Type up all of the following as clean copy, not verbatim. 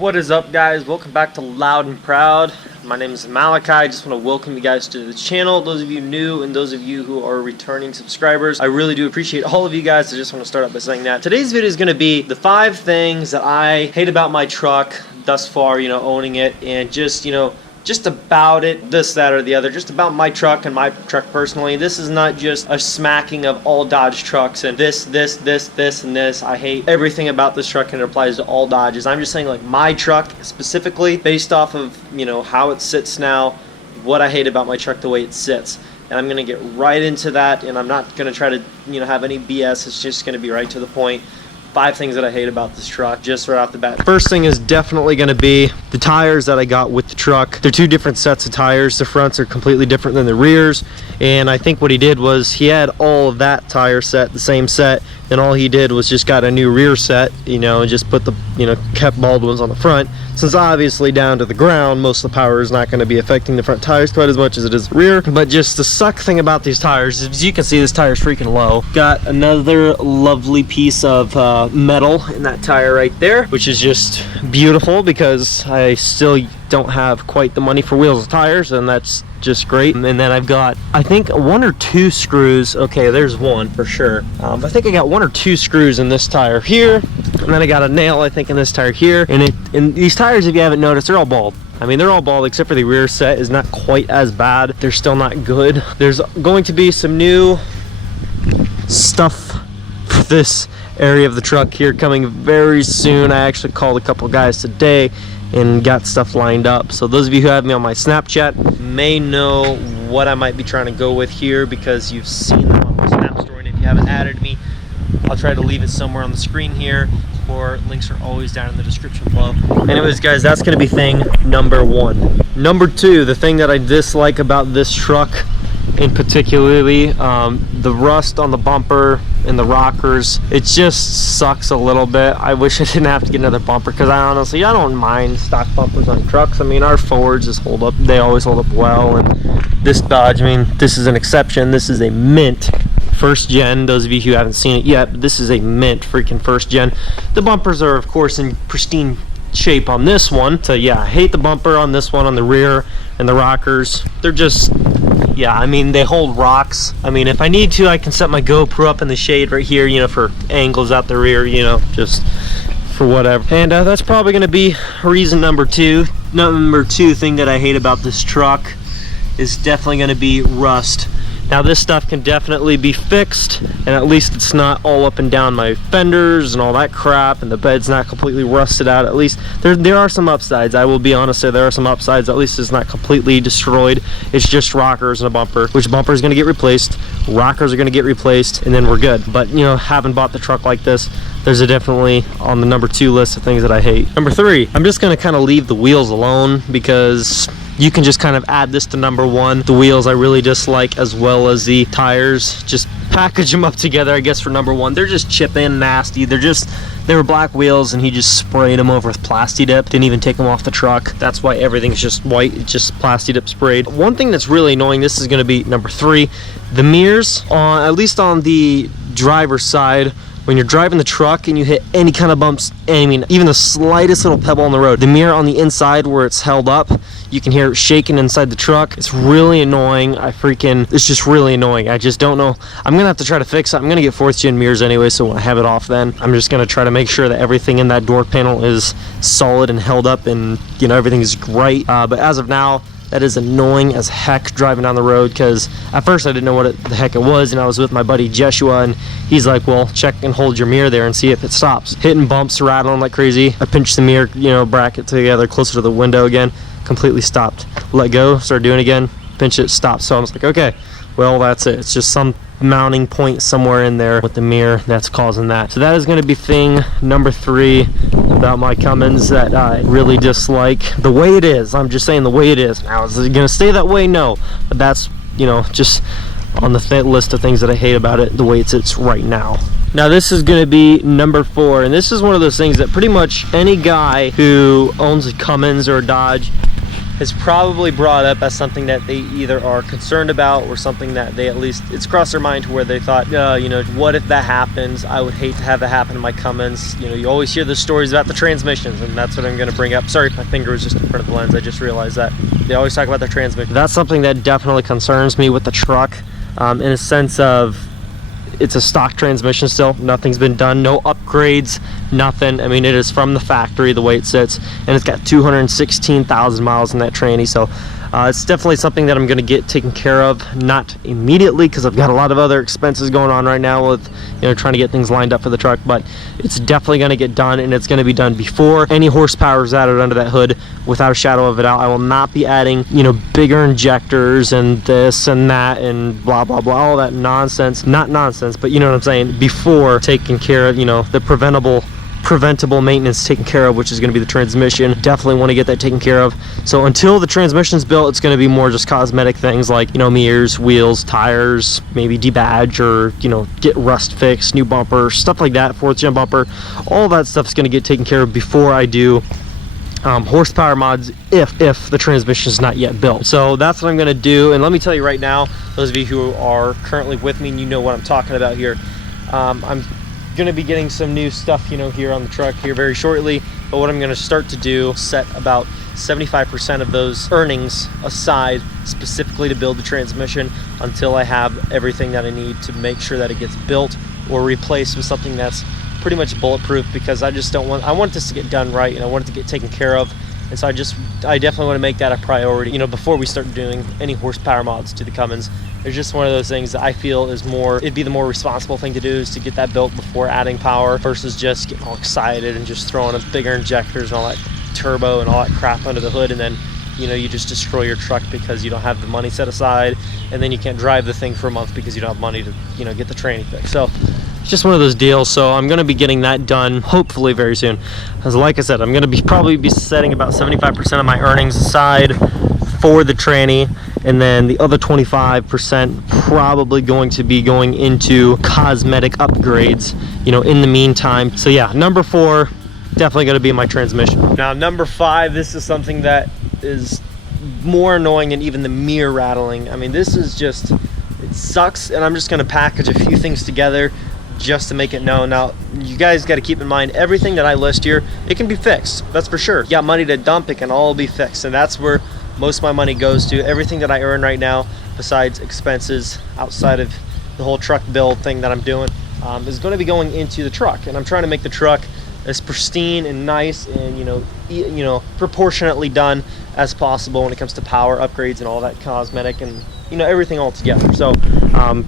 What is up, guys? Welcome back to Loud and Proud. My name is Malachi. I just want to welcome you guys to the channel, those of you new and those of you who are returning subscribers. I really do appreciate all of you guys. I just want to start out by saying that today's video is going to be the 5 things that I hate about my truck thus far, owning it, and just about it, this, that, or the other, just about my truck and my truck personally. This is not just a smacking of all Dodge trucks and this, and this. I hate everything about this truck, and it applies to all Dodges. I'm just saying, like, my truck specifically, based off of, how it sits now, what I hate about my truck, the way it sits. And I'm going to get right into that, and I'm not going to try to, have any BS. It's just going to be right to the point. 5 things that I hate about this truck, just right off the bat. First thing is definitely going to be the tires that I got with the truck. They're 2 different sets of tires. The fronts are completely different than the rears, and I think what he did was he had all of that tire set, the same set, and all he did was just got a new rear set, and just put the, kept bald ones on the front. Since obviously down to the ground, most of the power is not going to be affecting the front tires quite as much as it is the rear. But just the suck thing about these tires is, as you can see, this tire is freaking low. Got another lovely piece of metal in that tire right there, which is just beautiful because I still don't have quite the money for wheels and tires, and that's just great. And then I've got, I think, 1 or 2 screws. Okay, there's one for sure. I think I got 1 or 2 screws in this tire here, and then I got a nail, I think, in this tire here. And these tires, if you haven't noticed, they're all bald. I mean, they're all bald except for the rear set is not quite as bad. They're still not good. There's going to be some new stuff for this area of the truck here coming very soon. I actually called a couple guys today and got stuff lined up. So those of you who have me on my Snapchat may know what I might be trying to go with here, because you've seen them on my Snap story. And if you haven't added me, I'll try to leave it somewhere on the screen here, or links are always down in the description below. Anyways, guys, that's going to be thing number 1. Number 2, the thing that I dislike about this truck in particularly, the rust on the bumper and the rockers. It just sucks a little bit. I wish I didn't have to get another bumper, because I don't mind stock bumpers on trucks. I mean, our Fords just hold up. They always hold up well, and this Dodge, this is an exception. This is a mint first gen. Those of you who haven't seen it yet, but this is a mint freaking first gen. The bumpers are, of course, in pristine shape on this one. So yeah, I hate the bumper on this one, on the rear, and the rockers. They're just, yeah, they hold rocks. If I need to, I can set my GoPro up in the shade right here, for angles out the rear, just for whatever. And that's probably going to be reason number 2. Number 2 thing that I hate about this truck is definitely going to be rust. Now, this stuff can definitely be fixed, and at least it's not all up and down my fenders and all that crap, and the bed's not completely rusted out. At least there are some upsides. I will be honest, there are some upsides. At least it's not completely destroyed. It's just rockers and a bumper, which bumper is going to get replaced, rockers are going to get replaced, and then we're good. But having bought the truck like this, there's definitely on the number 2 list of things that I hate. Number 3, I'm just going to kind of leave the wheels alone, because you can just kind of add this to number 1. The wheels I really dislike, as well as the tires. Just package them up together, I guess, for number 1. They're just chip-in nasty. They were black wheels, and he just sprayed them over with Plasti Dip. Didn't even take them off the truck. That's why everything's just white. It's just Plasti Dip sprayed. One thing that's really annoying, this is going to be number 3, the mirrors, at least on the driver's side. When you're driving the truck and you hit any kind of bumps, even the slightest little pebble on the road, the mirror on the inside where it's held up, you can hear it shaking inside the truck. It's really annoying. It's just really annoying. I just don't know. I'm gonna have to try to fix it. I'm gonna get 4th gen mirrors anyway, so when I have it off, then I'm just gonna try to make sure that everything in that door panel is solid and held up, and everything is great. But as of now, that is annoying as heck driving down the road, because at first I didn't know what the heck it was, and I was with my buddy Jeshua, and he's like, well, check and hold your mirror there and see if it stops. Hitting bumps, rattling like crazy. I pinched the mirror, bracket together closer to the window again, completely stopped. Let go, start doing it again, pinch it, stop. So I was like, okay, well, that's it. It's just some mounting point somewhere in there with the mirror that's causing that. So that is going to be thing number 3 about my Cummins that I really dislike. The way it is, I'm just saying the way it is. Now, is it going to stay that way? No. But that's, just on the list of things that I hate about it, the way it sits right now. Now, this is going to be number 4, and this is one of those things that pretty much any guy who owns a Cummins or a Dodge has probably brought up as something that they either are concerned about or something that they, at least it's crossed their mind to where they thought, you know, what if that happens? I would hate to have that happen in my Cummins. You know, you always hear the stories about the transmissions, and that's what I'm going to bring up. Sorry, my finger was just in front of the lens. I just realized that they always talk about the transmission. That's something that definitely concerns me with the truck, in a sense of it's a stock transmission still. Nothing's been done, no upgrades, nothing. I mean, it is from the factory the way it sits, and it's got 216,000 miles in that tranny. So it's definitely something that I'm going to get taken care of, not immediately because I've got a lot of other expenses going on right now with, you know, trying to get things lined up for the truck, but it's definitely going to get done, and it's going to be done before any horsepower is added under that hood, without a shadow of a doubt. I will not be adding, you know, bigger injectors and this and that and blah blah blah, all that nonsense. Not nonsense, but you know what I'm saying, before taking care of, you know, the preventable maintenance taken care of, which is going to be the transmission. Definitely want to get that taken care of. So until the transmission's built, it's going to be more just cosmetic things like, you know, mirrors, wheels, tires, maybe debadge, or, you know, get rust fixed, new bumper, stuff like that, 4th gen bumper. All that stuff's going to get taken care of before I do horsepower mods, if the transmission is not yet built. So that's what I'm going to do. And let me tell you right now, those of you who are currently with me and you know what I'm talking about here, I'm going to be getting some new stuff, you know, here on the truck here very shortly. But what I'm going to start to do, set about 75% of those earnings aside specifically to build the transmission until I have everything that I need to make sure that it gets built or replaced with something that's pretty much bulletproof, because I just don't want, I want this to get done right, and I want it to get taken care of. And so I definitely want to make that a priority, you know, before we start doing any horsepower mods to the Cummins. It's just one of those things that I feel is more, it'd be the more responsible thing to do, is to get that built before adding power, versus just getting all excited and just throwing up bigger injectors and all that turbo and all that crap under the hood, and then, you know, you just destroy your truck because you don't have the money set aside, and then you can't drive the thing for a month because you don't have money to, you know, get the tranny fixed. So it's just one of those deals. So I'm going to be getting that done hopefully very soon. As like I said, I'm going to probably be setting about 75% of my earnings aside for the tranny, and then the other 25% probably going to be going into cosmetic upgrades, you know, in the meantime. So yeah, number 4 definitely going to be my transmission. Now number 5, this is something that is more annoying than even the mirror rattling. I mean, this is just, it sucks, and I'm just going to package a few things together just to make it known. Now, you guys got to keep in mind, everything that I list here, it can be fixed. That's for sure. You got money to dump, it can all be fixed, and that's where most of my money goes to. Everything that I earn right now, besides expenses outside of the whole truck build thing that I'm doing, is going to be going into the truck. And I'm trying to make the truck as pristine and nice and, you know, proportionately done as possible when it comes to power upgrades and all that cosmetic and, you know, everything all together. So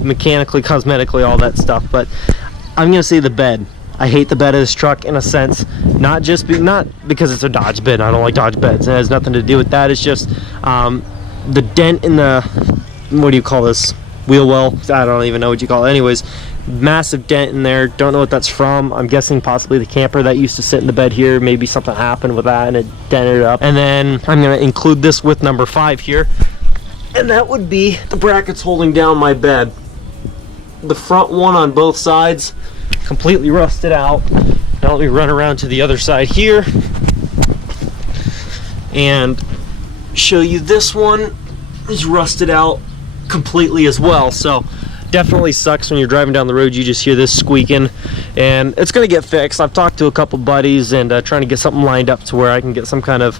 mechanically, cosmetically, all that stuff. But I'm gonna say the bed. I hate the bed of this truck in a sense, not because it's a Dodge bed. I don't like Dodge beds. It has nothing to do with that. It's just the dent in the, what do you call this, wheel well? I don't even know what you call it. Anyways, massive dent in there. Don't know what that's from. I'm guessing possibly the camper that used to sit in the bed here. Maybe something happened with that and it dented it up. And then I'm gonna include this with number 5 here, and that would be the brackets holding down my bed. The front one on both sides completely rusted out. Now let me run around to the other side here and show you. This one is rusted out completely as well. So definitely sucks when you're driving down the road, you just hear this squeaking, and it's going to get fixed. I've talked to a couple buddies and trying to get something lined up to where I can get some kind of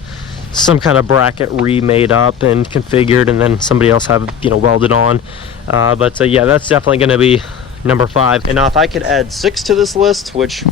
bracket remade up and configured, and then somebody else have it, you know, welded on. But yeah, that's definitely going to be number 5. And now if I could add 6 to this list, which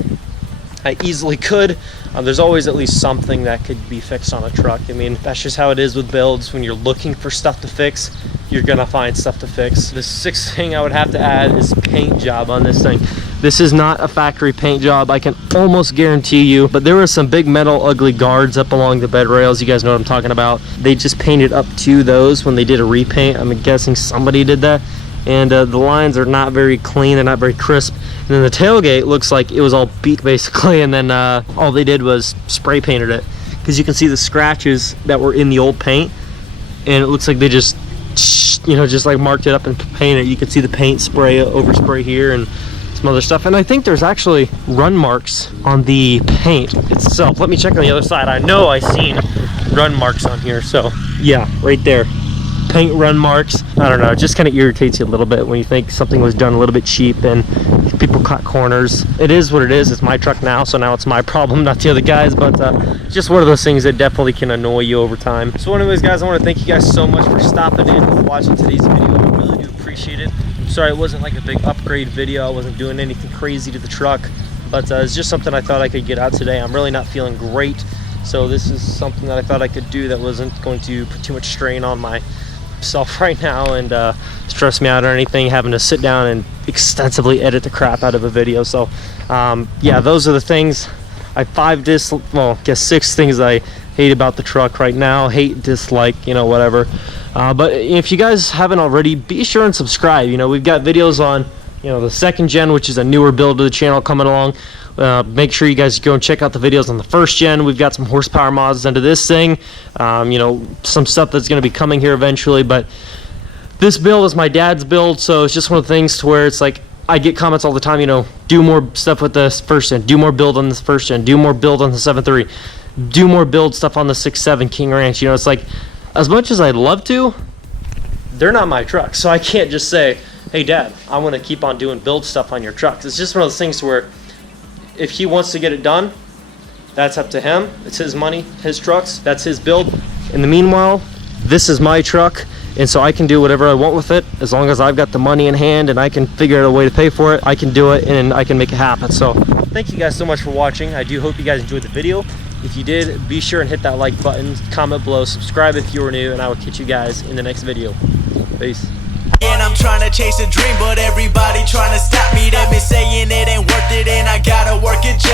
I easily could, there's always at least something that could be fixed on a truck. I mean, that's just how it is with builds. When you're looking for stuff to fix, you're gonna find stuff to fix. The 6th thing I would have to add is paint job on this thing. This is not a factory paint job, I can almost guarantee you, but there were some big metal ugly guards up along the bed rails. You guys know what I'm talking about. They just painted up to those when they did a repaint. I'm guessing somebody did that. And the lines are not very clean, they're not very crisp. And then the tailgate looks like it was all beat basically, and then all they did was spray painted it. Because you can see the scratches that were in the old paint, and it looks like they just, you know, just like marked it up and painted it. You can see the paint spray, overspray here, and it's some other stuff. And I think there's actually run marks on the paint itself. Let me check on the other side. I know I seen run marks on here. So yeah, right there. Paint run marks. I don't know, it just kind of irritates you a little bit when you think something was done a little bit cheap and people cut corners. It is what it is. It's my truck now, so now it's my problem, not the other guys. But just one of those things that definitely can annoy you over time. So anyways, guys, I want to thank you guys so much for stopping in and watching today's video. I really do appreciate it. I'm sorry it wasn't like a big upgrade video. I wasn't doing anything crazy to the truck, but it's just something I thought I could get out today. I'm really not feeling great, so this is something that I thought I could do that wasn't going to put too much strain on myself right now and stress me out or anything, having to sit down and extensively edit the crap out of a video. So yeah, those are the things. I guess 6 things I hate about the truck right now. Hate, dislike, you know, whatever. But if you guys haven't already, be sure and subscribe. You know, we've got videos on, you know, the 2nd gen, which is a newer build of the channel coming along. Make sure you guys go and check out the videos on the 1st gen. We've got some horsepower mods into this thing. You know, some stuff that's going to be coming here eventually. But this build is my dad's build, so it's just one of the things to where it's like I get comments all the time. You know, do more stuff with the 1st gen. Do more build on this 1st gen. Do more build on the 7.3. Do more build stuff on the 6.7 KingRanch. You know, it's like as much as I'd love to, they're not my trucks, so I can't just say, hey Dad, I want to keep on doing build stuff on your trucks. It's just one of those things where if he wants to get it done, that's up to him. It's his money, his trucks, that's his build. In the meanwhile, this is my truck, and so I can do whatever I want with it. As long as I've got the money in hand and I can figure out a way to pay for it, I can do it and I can make it happen. So thank you guys so much for watching. I do hope you guys enjoyed the video. If you did, be sure and hit that like button, comment below, subscribe if you are new, and I will catch you guys in the next video. Peace. And I'm trying to chase a dream, but everybody trying to stop me. They've been saying it ain't worth it, and I gotta work it just